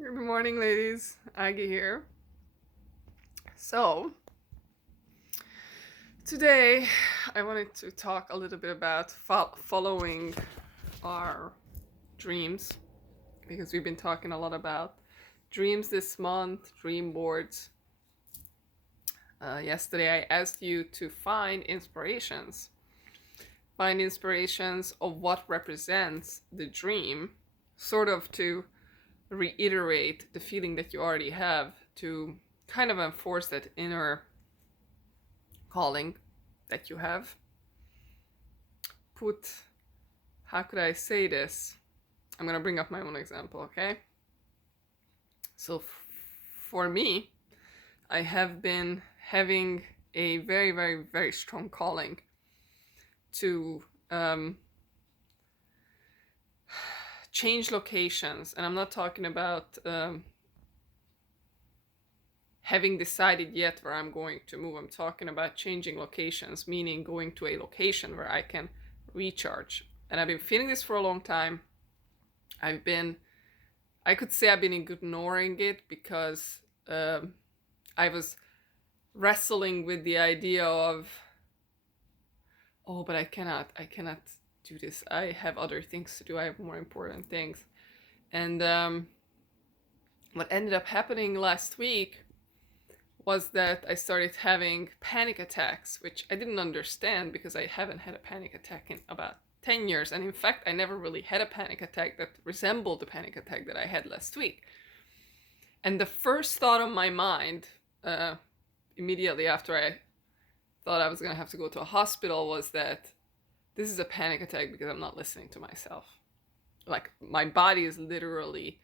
Good morning, ladies. Aggie here. So, today I wanted to talk a little bit about following our dreams because we've been talking a lot about dreams this month, dream boards. Yesterday I asked you to find inspirations of what represents the dream, sort of to reiterate the feeling that you already have, to kind of enforce that inner calling that you have. Put, how could I say this? I'm gonna bring up my own example, okay? So, for me, I have been having a very, very, very strong calling to change locations. And I'm not talking about having decided yet where I'm going to move. I'm talking about changing locations, meaning going to a location where I can recharge. And I've been feeling this for a long time. I could say I've been ignoring it because I was wrestling with the idea of, oh, but I cannot do this. I have other things to do. I have more important things. And what ended up happening last week was that I started having panic attacks, which I didn't understand because I haven't had a panic attack in about 10 years. And in fact, I never really had a panic attack that resembled the panic attack that I had last week. And the first thought on my mind, immediately after I thought I was going to have to go to a hospital, was that this is a panic attack because I'm not listening to myself. Like, my body is literally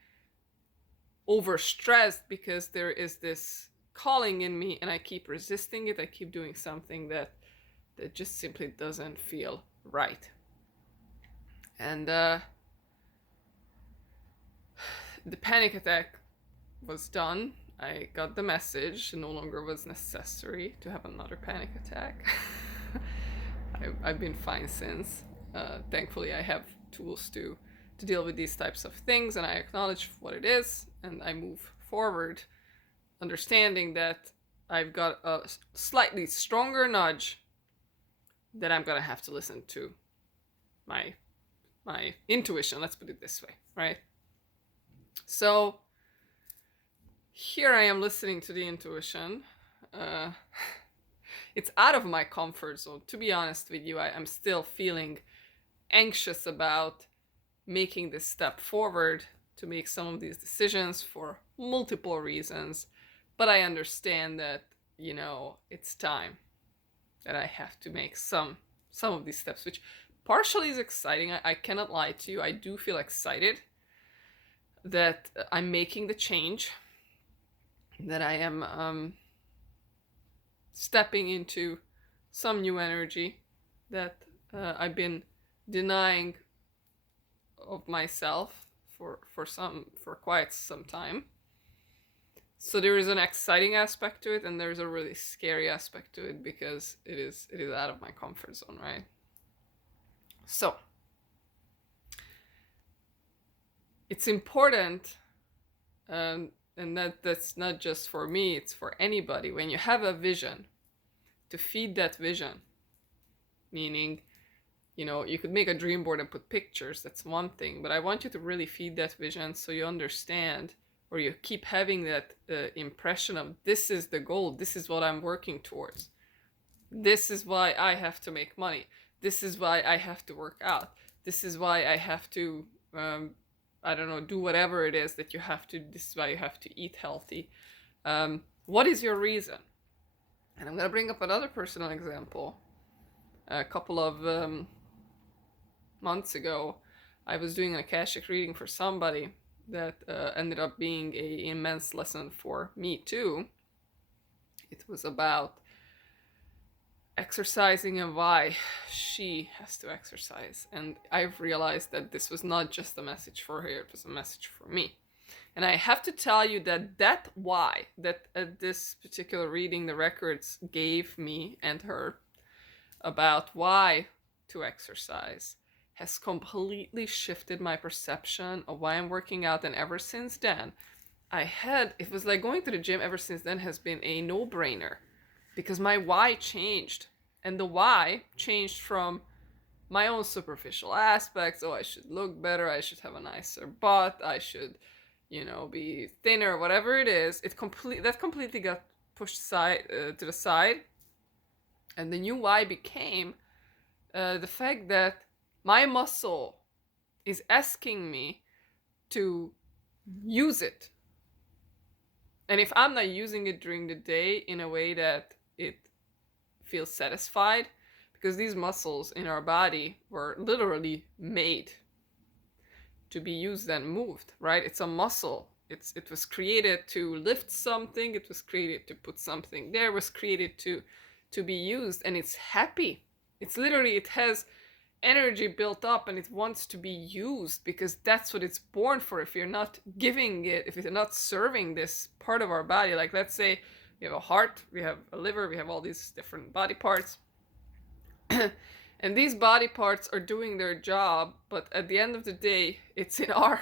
overstressed because there is this calling in me and I keep resisting it. I keep doing something that just simply doesn't feel right. And the panic attack was done. I got the message. It no longer was necessary to have another panic attack. I've been fine since. Thankfully, I have tools to deal with these types of things, and I acknowledge what it is, and I move forward, understanding that I've got a slightly stronger nudge that I'm gonna have to listen to my intuition. Let's put it this way, right? So here I am listening to the intuition. It's out of my comfort zone. To be honest with you, I'm still feeling anxious about making this step forward to make some of these decisions for multiple reasons. But I understand that, it's time that I have to make some of these steps, which partially is exciting. I cannot lie to you. I do feel excited that I'm making the change, that I am stepping into some new energy that I've been denying of myself for quite some time. So there is an exciting aspect to it, and there's a really scary aspect to it because it is out of my comfort zone, right? So it's important, and that's not just for me, it's for anybody. When you have a vision, to feed that vision, meaning, you could make a dream board and put pictures, that's one thing, but I want you to really feed that vision so you understand, or you keep having that impression of, this is the goal, this is what I'm working towards, this is why I have to make money, this is why I have to work out, this is why I have to I don't know, do whatever it is that you have to, this is why you have to eat healthy. What is your reason? And I'm going to bring up another personal example. A couple of months ago, I was doing an Akashic reading for somebody that ended up being an immense lesson for me too. It was about exercising and why she has to exercise. And I've realized that this was not just a message for her, it was a message for me. And I have to tell you that why, that at this particular reading, the records gave me and her about why to exercise has completely shifted my perception of why I'm working out. And ever since then, it was like going to the gym ever since then has been a no-brainer, because my why changed. And the why changed from my own superficial aspects. Oh, I should look better, I should have a nicer butt, I should, be thinner, whatever it is. That completely got pushed to the side. And the new why became the fact that my muscle is asking me to use it. And if I'm not using it during the day in a way that it feels satisfied, because these muscles in our body were literally made to be used and moved, right? It's a muscle. It was created to lift something, it was created to put something there, it was created to be used, and it's happy. It has energy built up and it wants to be used, because that's what it's born for. If you're not giving it, if you're not serving this part of our body, like let's say we have a heart, we have a liver, we have all these different body parts. And these body parts are doing their job, but at the end of the day, it's in our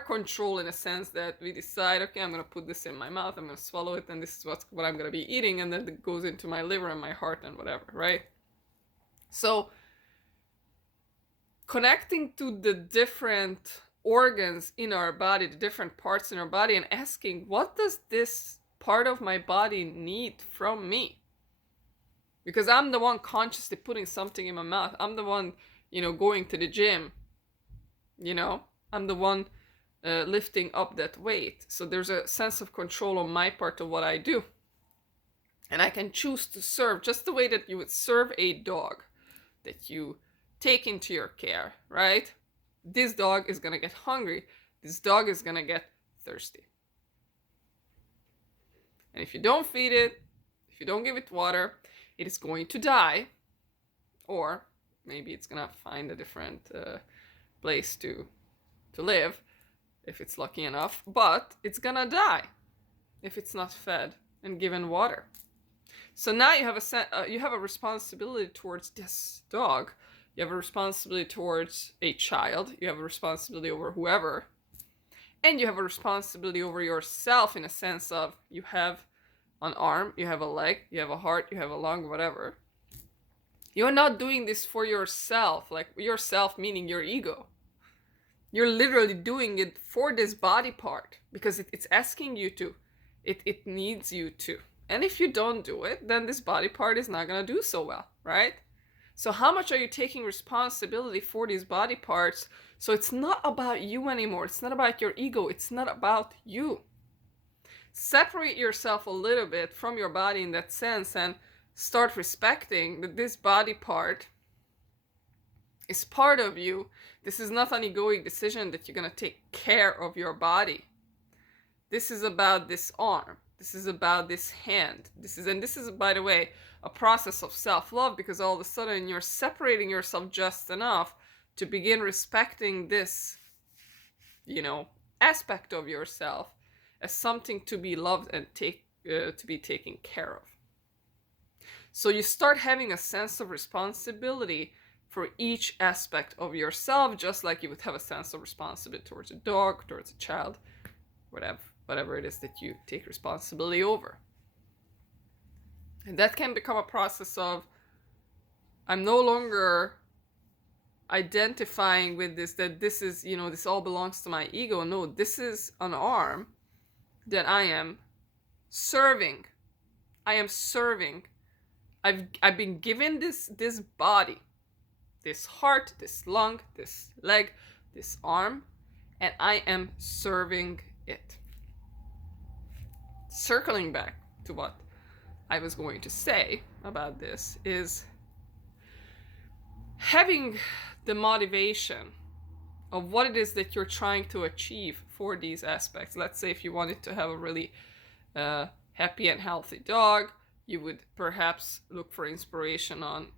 control, in a sense that we decide, okay, I'm going to put this in my mouth, I'm going to swallow it, and this is what I'm going to be eating, and then it goes into my liver and my heart and whatever, right? So connecting to the different organs in our body, the different parts in our body, and asking, what does this part of my body need from me? Because I'm the one consciously putting something in my mouth. I'm the one, going to the gym. I'm the one lifting up that weight. So there's a sense of control on my part of what I do. And I can choose to serve just the way that you would serve a dog that you take into your care, right? This dog is going to get hungry. This dog is going to get thirsty. And if you don't feed it, if you don't give it water, it is going to die. Or maybe it's going to find a different place to live, if it's lucky enough. But it's going to die if it's not fed and given water. So now you have a responsibility towards this dog. You have a responsibility towards a child. You have a responsibility over whoever. And you have a responsibility over yourself, in a sense of you have an arm, you have a leg, you have a heart, you have a lung, whatever. You're not doing this for yourself, like yourself meaning your ego. You're literally doing it for this body part, because it's asking you to. It needs you to. And if you don't do it, then this body part is not going to do so well, right? So how much are you taking responsibility for these body parts? So it's not about you anymore. It's not about your ego. It's not about you. Separate yourself a little bit from your body in that sense, and start respecting that this body part is part of you. This is not an egoic decision that you're going to take care of your body. This is about this arm. This is about this hand. This is, by the way, a process of self-love, because all of a sudden you're separating yourself just enough to begin respecting this, aspect of yourself as something to be loved and to be taken care of. So you start having a sense of responsibility for each aspect of yourself, just like you would have a sense of responsibility towards a dog, towards a child, whatever it is that you take responsibility over. And that can become a process of, I'm no longer identifying with this, that this is, this all belongs to my ego. No, this is an arm that I am serving. I am serving. I've been given this body, this heart, this lung, this leg, this arm, and I am serving it. Circling back to what I was going to say about this is having the motivation of what it is that you're trying to achieve for these aspects. Let's say if you wanted to have a really happy and healthy dog, you would perhaps look for inspiration on,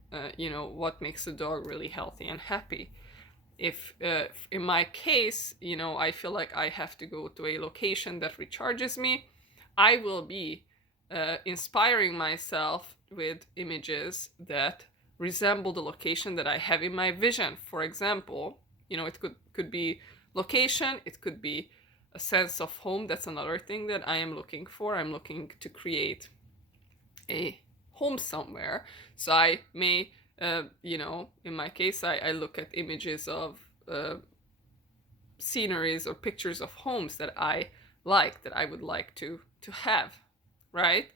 what makes a dog really healthy and happy. If in my case, I feel like I have to go to a location that recharges me, I will be inspiring myself with images that resemble the location that I have in my vision. For example, it could be location, it could be a sense of home. That's another thing that I am looking for. I'm looking to create a home somewhere. So I may, in my case, I look at images of sceneries or pictures of homes that I like, that I would like to have, right?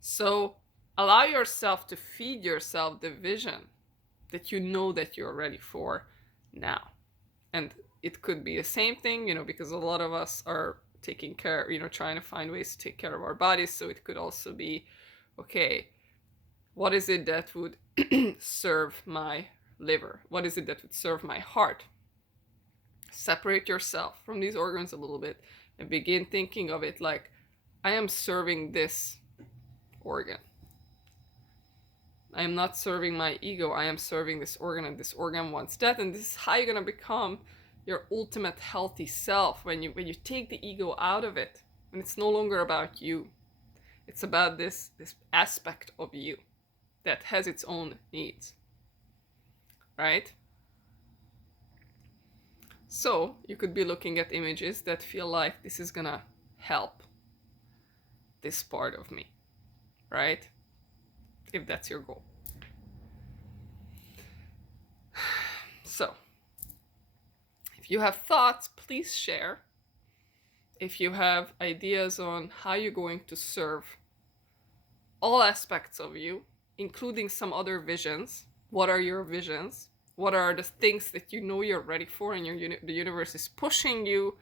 So allow yourself to feed yourself the vision that you know that you're ready for now. And it could be the same thing, because a lot of us are taking care, trying to find ways to take care of our bodies. So it could also be, okay, what is it that would serve my liver? What is it that would serve my heart? Separate yourself from these organs a little bit and begin thinking of it like, I am serving this organ. I am not serving my ego. I am serving this organ, and this organ wants that. And this is how you're going to become your ultimate healthy self, when you take the ego out of it, and it's no longer about you. It's about this aspect of you that has its own needs, right? So you could be looking at images that feel like this is gonna help this part of me, right? If that's your goal. So if you have thoughts, please share. If you have ideas on how you're going to serve all aspects of you, including some other visions, what are your visions? What are the things that you know you're ready for, and the universe is pushing you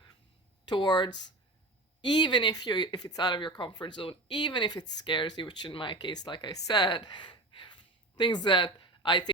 towards, even if it's out of your comfort zone, even if it scares you, which in my case, like I said, things that I think